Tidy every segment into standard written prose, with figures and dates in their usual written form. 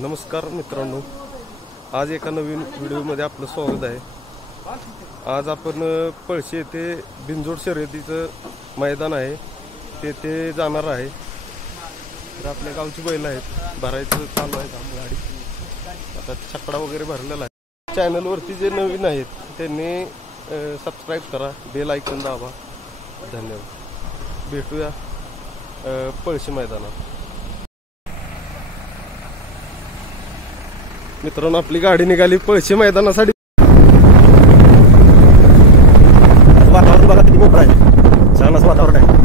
नमस्कार मित्रांनो, आज एका नवीन व्हिडिओमध्ये आपलं स्वागत आहे। आज आपण पळशी येथे बिनजोड शर्यतीचं मैदान आहे तेथे जाणार आहे। तर आपल्या गावची बैल आहेत, भरायचं चालू आहे काम गाडी। आता छकडा वगैरे भरलेला आहे। चॅनलवरती जे नवीन आहेत त्यांनी सबस्क्राईब करा, बेल आयकॉन दाबा। धन्यवाद। भेटूया पळशी मैदानात। मित्रांनो, आपली गाडी निघाली पळशी मैदानासाठी। वातावरण बघा किती मोकळं आहे, छान असं वातावरण आहे।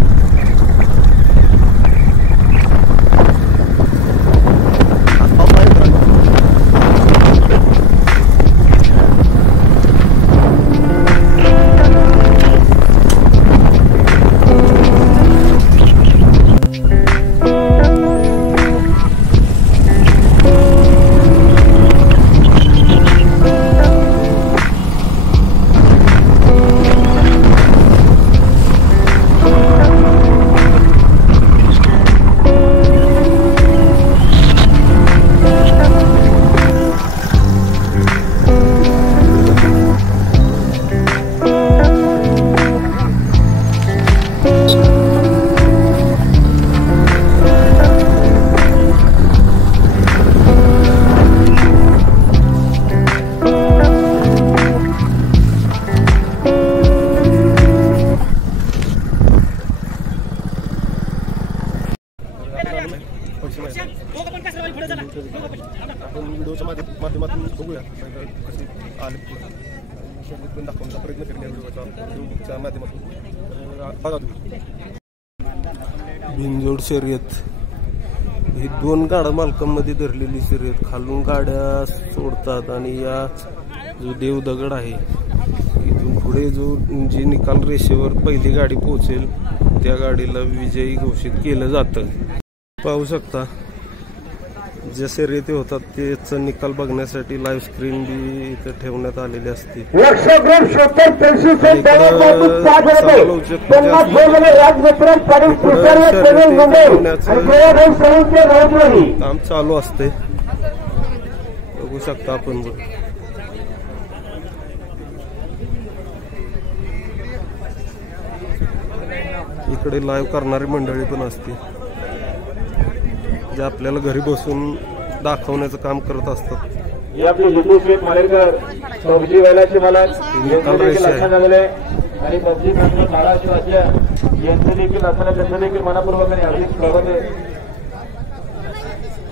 आपण व्हिडिओच्या माध्यमातून बघूया कशी आले पण दाखवण्याचा प्रयत्न केला व्हिडिओच्या माध्यमातून। बघा तुम्ही बिनजोड शर्यत ही दोन गाड्या मालकांमध्ये धरलेली शर्यत। खालून गाड्या सोडतात आणि या जो देव दगड आहे इथून पुढे जी निकाल रेषेवर पहिली गाडी पोहोचेल त्या गाडीला विजयी घोषित केलं जातं। पाहू शकता ज्या शर्यती होतात त्याचा निकाल बघण्यासाठी लाईव्ह स्क्रीन बी इथे ठेवण्यात आलेली असते। काम चालू असते, बघू शकता आपण। इकडे लाईव्ह करणारी मंडळी पण असते जे आपल्याला घरी बसून दाखवण्याचं काम करत असतात। ही आपली जितू शेठ मालेकर पबजी बैलाची मला लक्षात आलेले आणि पबजी प्रश्न महाराष्ट्राच्या यांचे देखील असताना त्यांचं देखील मनापूर्वक आणि हार्दिक स्वागत आहे।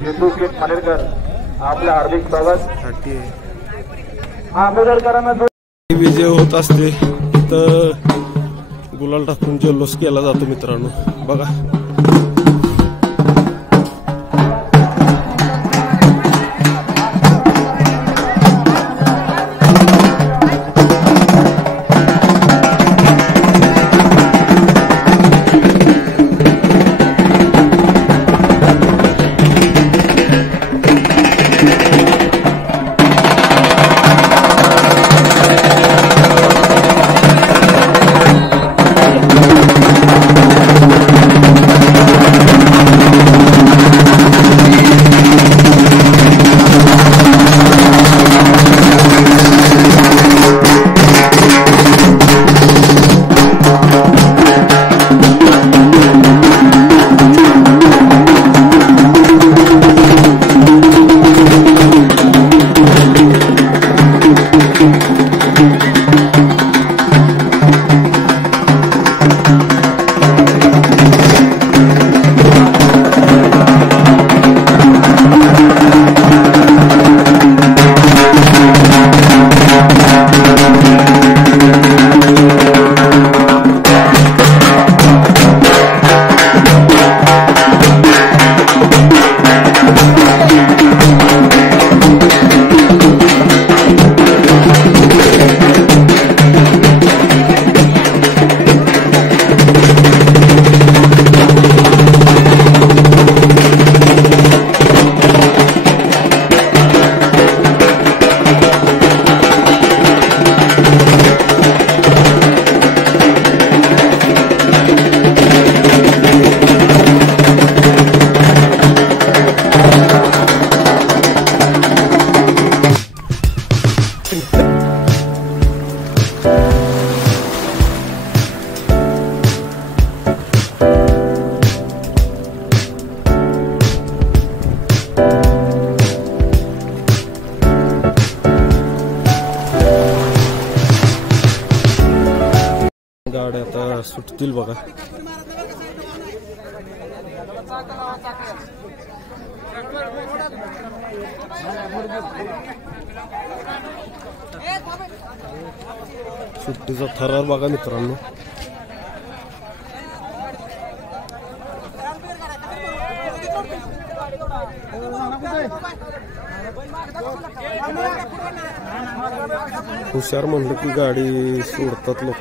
जितू शेठ मालेकर आपलं हार्दिक स्वागत। आंबेडकरांना विजय होत असते तर गुलाल टाकून जल्लोष केला जातो मित्रांनो, बघा। होतील बघा. सुट्टीचा थरार बघा मित्रांनो. हुशार म्हणलं की गाडी सोडतात लोक.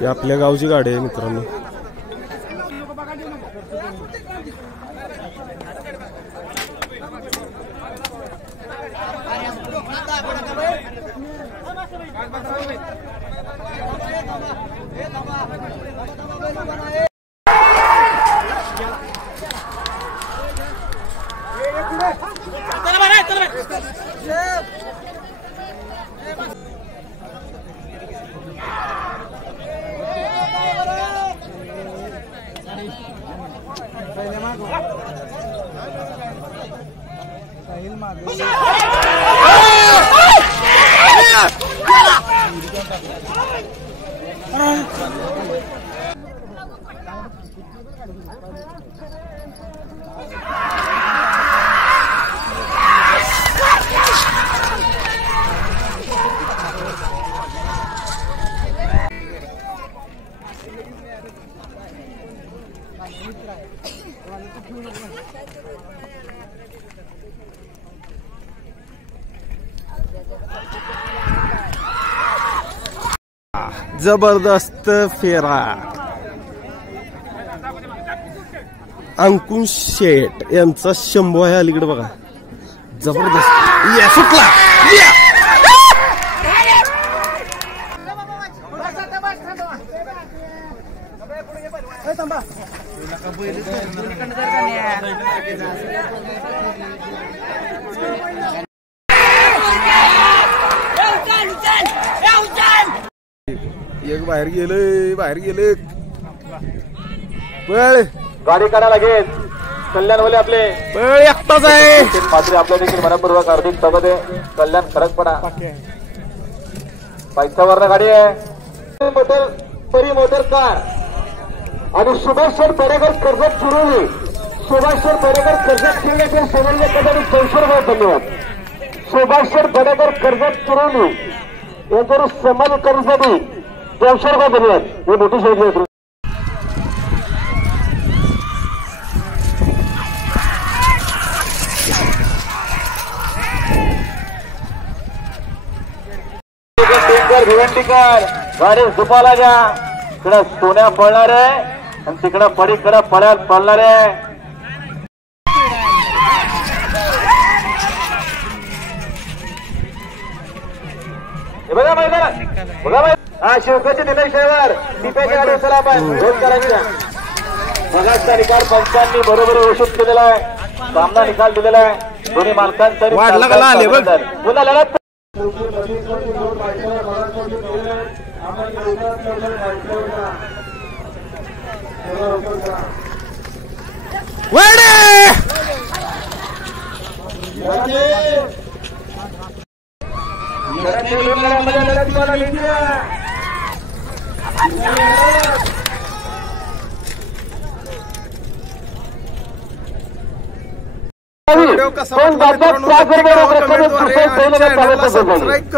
ही आपल्या गावची गाडी आहे मित्रांनो. जबरदस्त फेरा. अंकुश शेठ यांचा शंभू आहे अलीकडे बघा. जबरदस्त सुटला. एक बाहेर गेले पळ. गाडी काढा लागेल. कल्याणवाले आपले पळ एकटाच आहे. मात्र आपल्या देखील मनपूर्वक हार्दिक स्वागत आहे. कल्याण खरगपडा पैसावर गाडी आहे. मोटर परी मोटर कार आणि सुभाष पेडेकर कर्जत चिरोली. सुभाष पेडेकर कर्जत चिरोलीचे सोडले कदाचित 400 रुपये. धन्यवाद. सुभाष पेडेकर कर्जत चिरोली यांच्यावर समाज कर्जसाठी 400 रुपये. धन्यवाद. हे मोठी शैली आहे. भिवंडीकर गाडी झुपाला घ्या. इकडं सोन्या पळणार आहे आणि तिकडं पडीकडं पळ्यात पळणार आहे. बघा मैदानात बघा. हा शिवकाची दिनेश ड्रायव्हर टिप्याच्या गाडी चला आपण रोज करायच्या. बघाचा निकाल पंचांनी बरोबर घोषित केलेला आहे. सामना निकाल दिलेला आहे. दोन्ही मालकांचा पुन्हा लढत.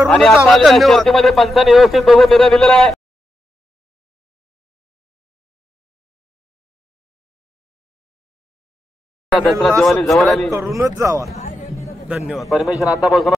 आणि आता शर्तीमध्ये पंचांनी व्यवस्थित बघून निर्णय दिलेला आहे. दसरा दिवाळी जवळ आली. करूनच जावा. धन्यवाद. परमेश्वर आतापासून